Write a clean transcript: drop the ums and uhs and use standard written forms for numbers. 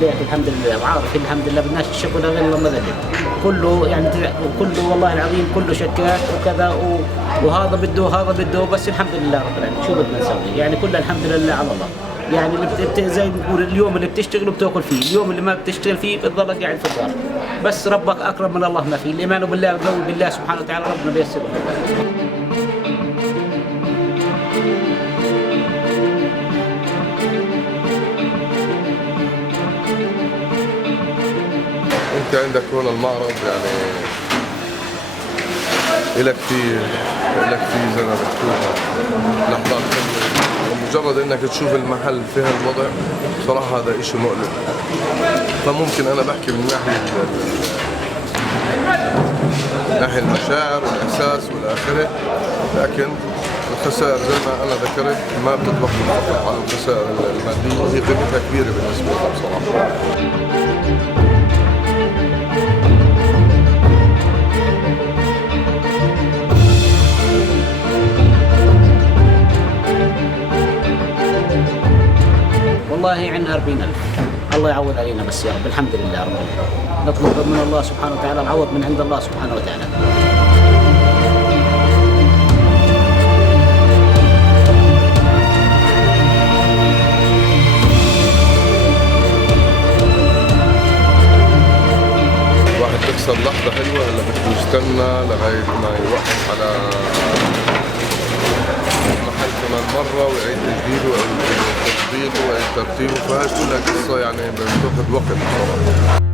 له يا اخي الحمد لله وعارف الحمد لله بدناش الشكر غير الله مدد كله يعني كله والله العظيم كله شكات وكذا وهذا بده وهذا بده بس الحمد لله رب العالمين شو بدنا نسوي يعني كل الحمد لله على الله يعني زي ما بنقول اليوم اللي بتشتغل بتاكل فيه اليوم اللي ما بتشتغل فيه بتضل قاعد في الدار بس ربك اكرم من الله ما فيه الايمان بالله والقول بالله سبحانه وتعالى ربنا بيسر. انت عندك هون المعرض يعني إلك فيه زي ما بتشوفها لحظات مجرد انك تشوف المحل في هالوضع صراحة هذا اشي مؤلم. فممكن انا بحكي من ناحية المشاعر والاحساس والاخره، لكن الخسائر زي ما انا ذكرت ما بتطبق فقط على الخسائر المادية، هي قيمتها كبيرة بالنسبة لي بصراحة. والله عندنا 40,000 الله يعوض علينا بس يا رب الحمد لله رب العالمين نطلب من الله سبحانه وتعالى العوض من عند الله سبحانه وتعالى. واحد بيكسر لحظة حلوة هلا بده يستنى لغاية ما يوقف على محل كمان مرة ويعيد تجديده ويعيد تظبيطه ويعيد ترتيبه، فهي كلها قصة يعني بتاخذ وقت صراحة.